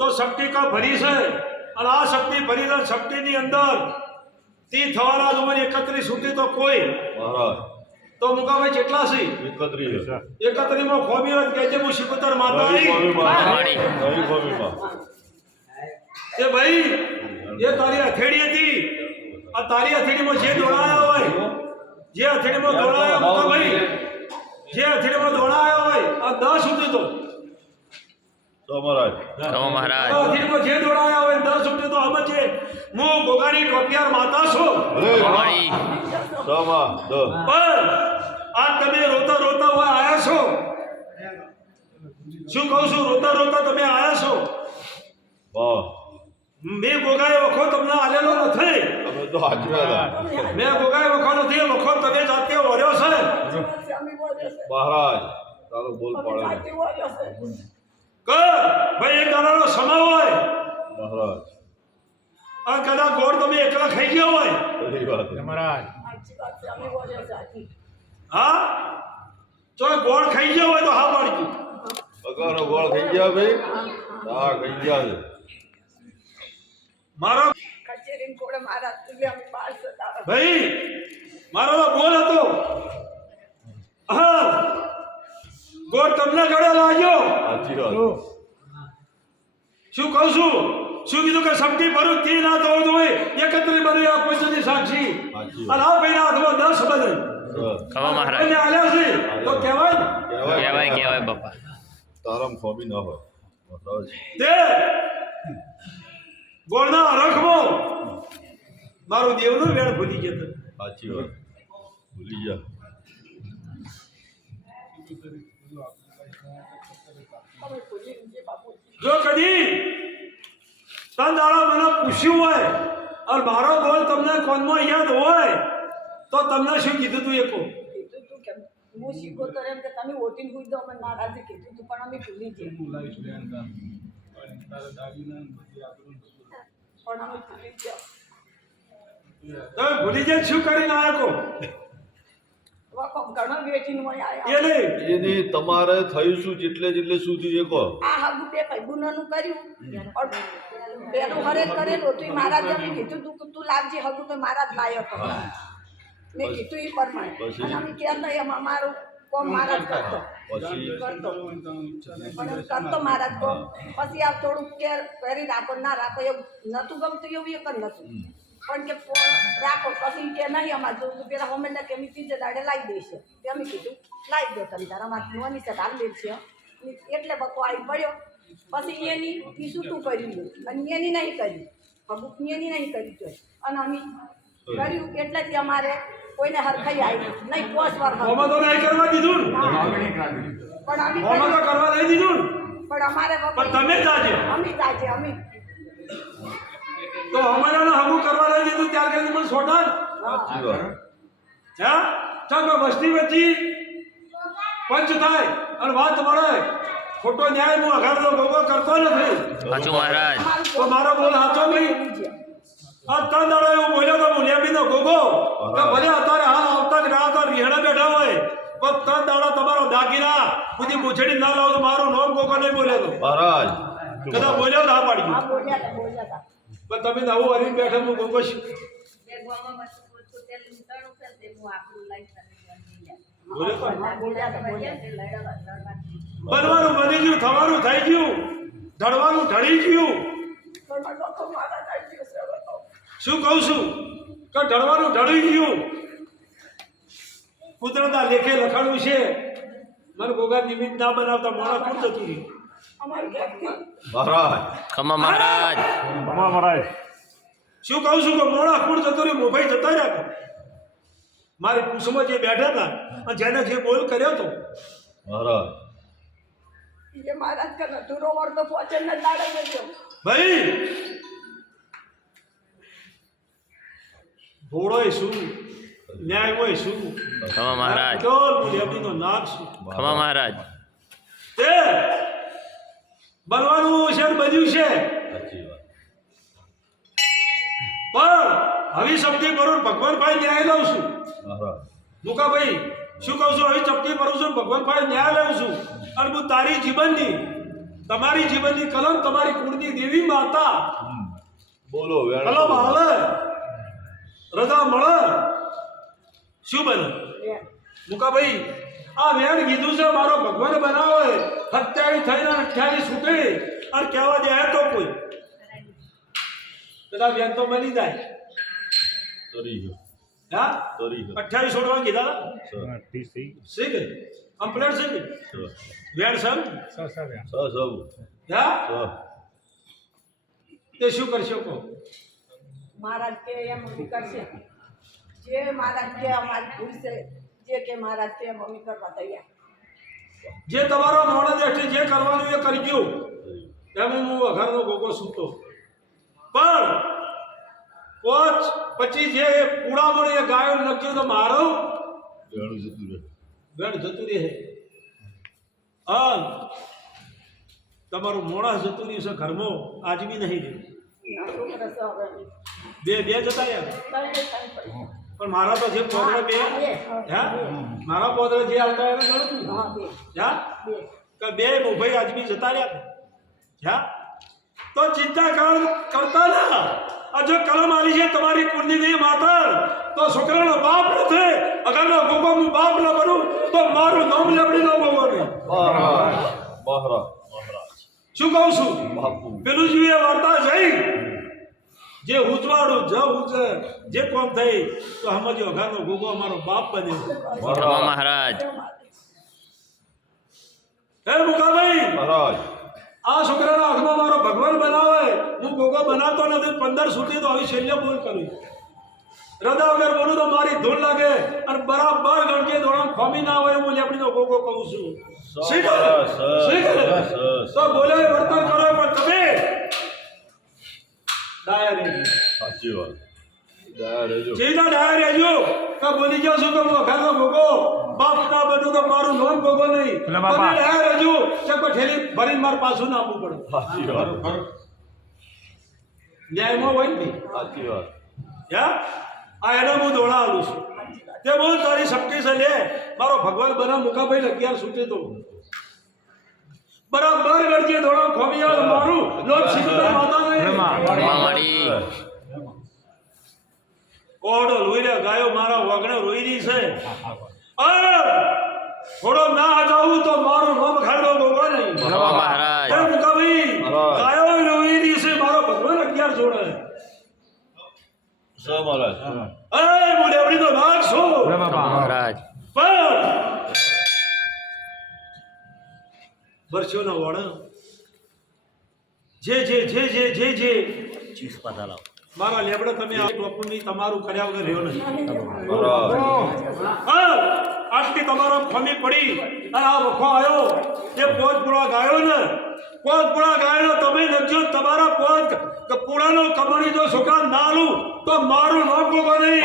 તો શક્તિ કા ભરી છે અને આ શક્તિ ભરી શક્તિની અંદર તી થવાના જોવાની 31 સુધી તો કોઈ તો મુકાભાઈ કેટલા છે 31 માં ખોબી હોય કે જે હું શિકોતર માતા આવી એ ભાઈ એ તારી હથેળી હતી આ તારી હથેળીમાં જે દોડાયા હોય જે હથેળીમાં દોડાયા મુકાભાઈ જે હથેળીમાં દોડાયા હોય આ 10 સુધી તો મહારાજ હથેળીમાં જે દોડાયા હોય 10 સુધી તો આમ છે હું ગોગાની ટોપિયાર માતા છું પણ આ તમે રોતા રોતા હોય આયા છો શું કહું છું રોતા રોતા તમે આયા છો મેં ગોગાએ વખો તમને આલેલો નથી મેં ગોગાએ વખો નથી વખો તમે જાતે વર્યો છે મહારાજ તારો બોલ પાડે કર ભાઈ એક દાડાનો સમય હોય મહારાજ આ કદાચ ગોળ તમે એકલા ખાઈ ગયો હોય મહારાજ હા જો ગોળ ખાઈ ગયો હોય તો હા પાડજો બગાનો ગોળ ખાઈ ગયા ભાઈ હા ખાઈ ગયા છે મારો ભાઈ મારો તો બોલ હતો હા ગોળ તમને ગળે લાગ્યો સાચી વાત શું કહું છું શું કીધું કે શક્તિ ભરું તી ના તો હોય 31 બને આ પૈસાની સાક્ષી અને આ ભાઈના હાથમાં 10 બને મહારાજ એને આલ્યા છે તો કહેવાય કહેવાય બાપા તારામ ખોબી ન હોય મહારાજ તે ગોળના અરખમાં મારું દેવનું વેણ ભૂલી જતો સાચી વાત ભૂલી જા જો કદી તન દાડા મને પૂછ્યું હોય અને મારો બોલ તમને કોનમાં યાદ હોય તો તમને શું કીધું તું એકો હું શીખો તો એમ કે તમે ઓટીને પૂછ દો અમે નારાજે કીધું તું પણ અમે ભૂલી ગયા પણ અમે ભૂલી ગયા તમે ભૂલી જાય શું કરીને આયા કો વખો ઘણા વેચીને મને આયા એની તમારે થયું શું જેટલે શું થયું એ કહો આ હાગુ બે ભાઈબુનાનું કર્યું પણ બેનું હરે કરેલું તું મારા જે અમે કીધું તું લાવજે હગું તો મારા જ લાયો હતો મેં કીધું એ પ્રમાણે અને અમે ક્યાં નહીં એમ અમારું કોમ મારા જ કરતો કરતો મારા જ કોમ પછી આ થોડુંક કેર કરી રાખો ના રાખો એવું નહોતું ગમતું એવું એક જ નહોતું પણ કે રાખો પછી કે નહીં અમારે જોતું પેલા હોમેન્ડા કે અમે ત્રીજે દાડે લાવી દઈશે તે અમે કીધું લાવી દો તમે તારા માથે નોની છે હાલ દેશે એટલે બકો આવી પડ્યો પછી એની એ છૂટું કર્યું અને એની નહીં કર્યું ભગુકની એની નહીં કરી જોઈ અને અમે કર્યું એટલેથી અમારે કોઈને હરખાઈ આવી નહીં 5 વાર હોમાં તો નહીં કરવા દીધું પણ અમે હોમાં તો કરવા નહીં દીધું પણ અમારે પણ તમે જાજે અમે જાજે અમે તો અમારાને હમું કરવા નહીં દીધું ત્યાર કરીને મને છોટા સાચી વાત હા ચાલો વસ્તી વચ્ચી પંચ થાય અને વાત મળે ખોટો ન્યાય હું અઘાડનો ગોગો કરતો નથી સાચું મહારાજ તો મારો બોલ સાચો ભાઈ આ ત્રણ દાડા એવું બોલ્યો તો મુનિયાબીનો ગોગો તો ભલે અત્યારે હાલ આવતા કે ના આવતા રિહાણા બેઠા હોય પણ ત્રણ દાડા તમારો દાગીના બધી પૂછડી ના લાવો તો મારું નામ ગોગો નહીં બોલ્યો તો મહારાજ કદાચ બોલ્યો ના પાડી હા બોલ્યા હતા પણ તમે નવું હરીને બેઠા હું ગોગો છું બનવાનું બની ગયું થવાનું થઈ ગયું ઢળવાનું ઢળી ગયું શું કહું છું કે ઢળવાનું ઢળી ગયું કુદરતના લેખે લખાણું છે મને ગોગા નિમિત્ત ના બનાવતા મોડા કોણ જતું રહ્યું મહારાજ મહારાજ શું કહું છું કે મોડા કોણ જતું રહ્યું મોભાઈ જતા રહ્યા મારી પૂછમાં જે બેઠા હતા અને જેને જે બોલ કર્યો હતો મહારાજ એ મહારાજ કે નથુરો વર્તો પહોંચે ને દાડે ગયો ભાઈ ભોળોય શું ન્યાય હોય શું મહારાજ ડોલ મુનિયાબીનો નાક શું મહારાજ તે બનવાનું છે ને બન્યું છે સાચી વાત પણ હવે શક્તિ કરું ભગવાન ભાઈ ન્યાય લઉં છું મહારાજ મુકાભાઈ શું કહું છું હવે ચપટી કરું છું ભગવાન ભાઈ ન્યાય લઉં છું અને હું તારી જીવનની તમારી જીવનની કલમ તમારી કુળની દેવી માતા બોલો વેણ કલમ હાલે રજા મળે શું બને મુકાભાઈ આ વેણ કીધું છે મારો ભગવાન બનાવે 27 થઈને 28 છૂટે અને કહેવા દે તો કોઈ બધા વેણ તો બની જાય તરી ગયો હા તરી ગયો 28 છોડવા કીધા સર શીખ કમ્પ્લીટ શીખ વેણ સમ સબ હા સર તે શું કરશો કહો મહારાજ કે એમ મમ્મી કરશે જે મહારાજ કે અમારી ભૂલ છે જે કે મહારાજ કે મમ્મી કરવા તૈયાર જે તમારો મોડે દેખે જે કરવાનું એ કરજો એમ હું વઘારનો ગોગો સૂતો પણ પછી જે પૂડા મળે એ ગાયો લખ્યું તો મારો વેણ જતું રહે વેણ જતું રહે હા તમારું મોડા જતું રહ્યું છે ઘરમાં આજ બી નહીં રહ્યું ના છોકરા છે હવે બે જતા યાર ત્રણે ત્રણ પડી. પણ મારા તો જે પોદરા બે હે મારા પોદરા જે આવતા એને ગણું છું હા બે હે બે કે બે ભાઈ આજ બી જતા રહ્યા હે તો ચિંતા કરતા ના આ જો કલમ આવી છે તમારી કુળની દેવી માતા તો છોકરાનો બાપ નથી અગરનો ગોગો હું બાપ ન બનું તો મારું નામ લેવડી ન ગોગો નહીં મહારાજ શું કહું છું બાપુ પેલું જે વાર્તા જઈ જે ઉજવાડું જ ઉજે જે કોમ થઈ તો સમજો અગરનો ગોગો અમારો બાપ બન્યો જવા મહારાજ હે મુકાભાઈ મહારાજ આ છોકરાના હાથમાં મારો ભગવાન બનાવે હું ગોગો બનાવતો નથી 15 સુધી તો આવી શૈલ્ય બોલ કરું હૃદય વગર બોલું તો મારી ધૂળ લાગે અને બરાબર ગણકે દોડા ખોમી ના હોય હું લેપડીનો ગોગો કહું છું શીખ તો બોલે વર્તન કરો પણ તમે ડાયા રહેજો સાચી વાત દયા રહેજો સીધા ડાયા રહેજો કે બોલી જાવ છું કે હું ઘરનો ગોગો બાપ ના બનું તો મારું નામ ગોગો નહીં તમે ડાયા રહેજો કે કોઈ ઠેલી ભરીને મારે પાછું ના આપવું પડે સાચી વાત ન્યાયમાં હોય ને સાચી વાત યા આ એને હું દોડા આલું છું તે બહુ તારી શક્તિ છે લે મારો ભગવાન બના મુકાભાઈ 11 છૂટે તો બરાબર ગણજે દોડા ખોમી આવે મારું લોક શીખતા માતા નહીં માડી ઓડો લોઈ રે ગાયો મારા વગણે રોઈ રહી છે થોડો ના જાવું તો મારું નામ ખાડો ગોગો નહીં જવા મહારાજ હે મુકાભાઈ ગાયો રોઈ રહી છે મારો ભગવાન 11 જોડે સર મહારાજ એ હું લેવડી તો નાખ છું મહારાજ પણ વર્ષોનો વણ જે મારા લેબડે તમે આ ટોપુની તમારું કર્યા વગર રહ્યો નહીં આટલી તમારા ખમી પડી અને આ વખો આવ્યો એ પોતપુરા ગાયો ને પોતપુરા ગાયો તમે નજો તમારા પોત પુરાનો કમાણી જો છોકરા નાલું તો મારું નામ ગોગો નહીં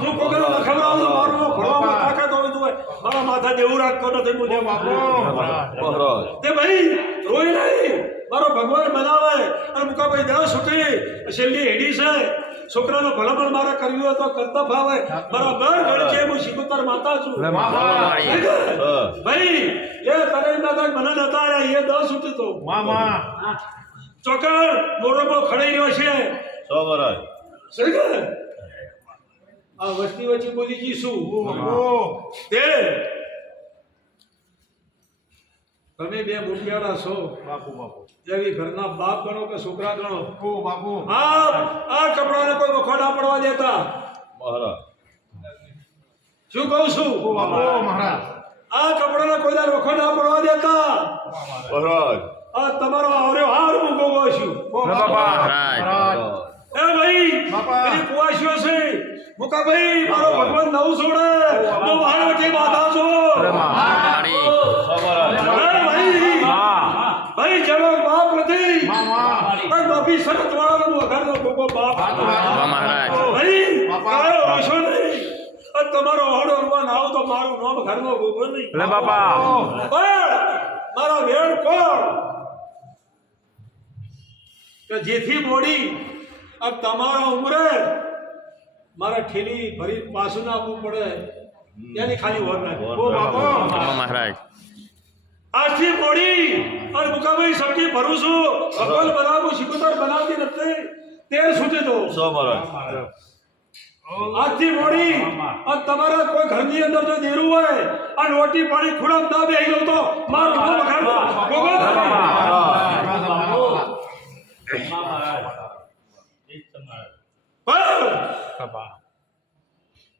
હું ગોગો લખવડાવું તો મારું નામ ભણવામાં તાકાત હોવી જોઈએ મારા માથા દેવું રાખતો નથી હું દેવ મહારાજ તે ભાઈ રોઈ નહીં મારો ભગવાન બનાવે અને મુકાભાઈ દેવ છૂટી છેલ્લી હેડી છે છોકરાનો ભલામણ મારે કર્યું હોય તો કરતા ફાવે બરાબર ગણજે હું શિકોતર માતા છું ભાઈ એ તને ના મને નતા આવ્યા એ 10 છૂટી તો ચોકર મોરબો ખડાઈ રહ્યો છે સર મહારાજ સહી કે આ વસ્તી વચ્ચે બોલી જઈશું તે તમે બે મુઠિયાળા છો એવી ઘરના બાપ ગણો કે છોકરા ગણો આ કપડાને કોઈ વખો ના પડવા દેતા મહારાજ શું કહું છું આ કપડાને કોઈ દર વખો ના પડવા દેતા મહારાજ આ તમારો આવર્યો હાર હું ગોગો છું મહારાજ એ ભાઈ એની કુવાશીઓ છે મુકાભાઈ મારો ભગવાન નવ છોડે તો વાળવટી માથા છો માડી ભાઈ જેનો બાપ નથી પણ બાપી શરત વાળાનો વઘારનો ગોગો બાપ જવા મહારાજ ભાઈ કાયો રોશો નહીં અને તમારો હળો રૂવાન આવ તો મારું નામ ઘરનો ગોગો નહીં પણ મારા વેણ કોણ કે જેથી બોડી આ તમારા ઉમરે મારા ઠેલી ભરી પાછું ના આપવું પડે એની ખાલી વર નાખી જવા મહારાજ આજથી મોડી અને મુકાભાઈ શક્તિ ભરું છું ભગવાન બનાવું શિકોતર બનાવતી નથી તે સુધી તો સો મહારાજ આજથી મોડી અને તમારા કોઈ ઘરની અંદર જો દેરું હોય અને રોટી પાણી ખુડામ ના બેહી ગયો તો મારો ઉભો વખાણ ગોગો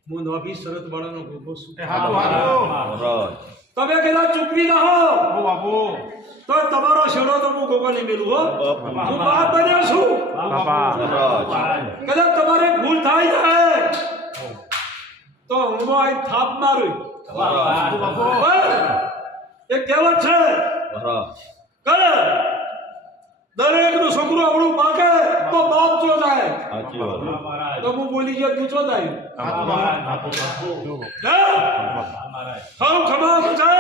હું નોભી શરત વાળાનો ગોગો છું મહારાજ તમે કદાચ ચૂકવી ના હો તો તમારો શેડો તો હું ગોગો નહીં મેલું હો હું બાપ બન્યો છું મહારાજ કદાચ તમારે ભૂલ થાય જાય તો હું આ થાપ મારું એક કહેવત છે મહારાજ કે દરેકનું છોકરું આપણું પાકે તો બાપ ચો જાય સાચી વાત તો હું બોલી ગયો તું ચો જાય હા ખમા બચા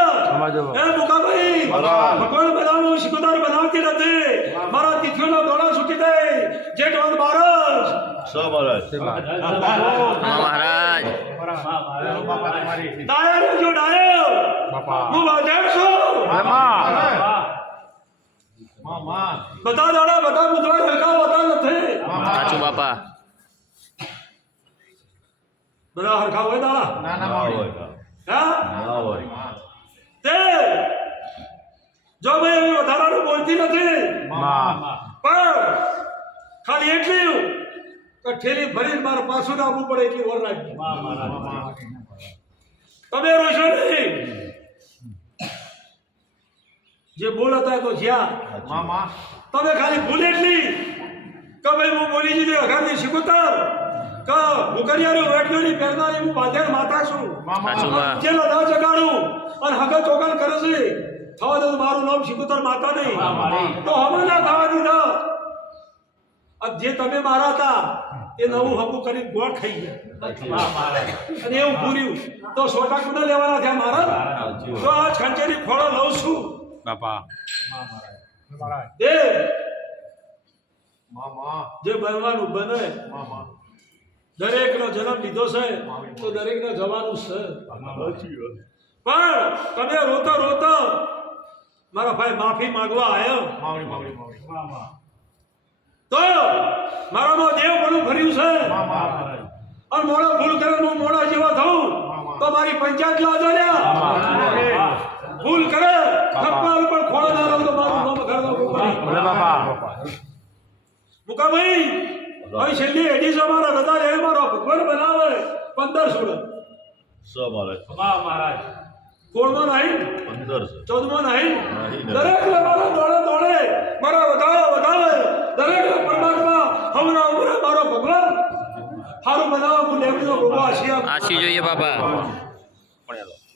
એ મુકાભાઈ ભગવાન બનાવવાનું શિકોતર બનાવતી નથી મારા તિથિઓના દોડા છૂટી દે જેઠ બારસ સો મહારાજ મહારાજ ડાયર જો ડાયર હું વાજેર છું બધા દાડા બધા મુદ્રા હરખા હોતા નથી સાચું બાપા બધા હરખા હોય દાડા ના હોય હા ના હોય તે જો ભાઈ એવી વધારાનું બોલતી નથી પણ ખાલી એટલી કે ઠેલી ભરીને મારે પાછું આપવું પડે એટલી વર રાખી તમે રોશો નહીં જે બોલતા તો જ્યાં તમે ખાલી ભૂલ એટલી કે ભાઈ હું બોલી દીધી અઘારની શિકોતર કે ભૂકરિયાનું વેટલોની પહેરનારી હું બાંધેલ માતા છું સાચું બા જેલો ન જગાડું અને હગા ચોગાન કરે છે થવા દે તો મારું નામ શિકોતર માતા નહીં તો હવે ના થવા દીધા જે તમે મારા હતા એ નવું હકું કરી ગોળ ખાઈ ગયા અને એવું પૂર્યું તો સોટા કુડા લેવાના થયા મારા તો આ ખંચેરી ખોળો લઉં છું બાપા એ જે બનવાનું બને દરેકનો જન્મ લીધો છે તો દરેકને જવાનું છે પણ તમે રોતો રોતો મારા ભાઈ માફી માંગવા આવ્યો તો મારામાં દેવ પણ ભર્યું છે અને મોડો ભૂલ કરે હું મોડા જેવા થઉં તો મારી પંચાયત લાજો ને ભૂલ કરે થપ્પા ઉપર ખોળ ના રહું તો મારું નામ ઘરનો મુકાભાઈ હવે છેલ્લી એડી છે મારા બધા એ મારો ભગવાન બનાવે 15 સો મહારાજ કોળમાં નહીં 15 14માં નહીં દરેક મારા દોડે દોડે મારા વધાવે દરેક પરમાત્મા હમણાં ઉમરા મારો ભગવાન સારું બનાવો હું લેવડો ભગવા આશી આશી જોઈએ બાપા પણ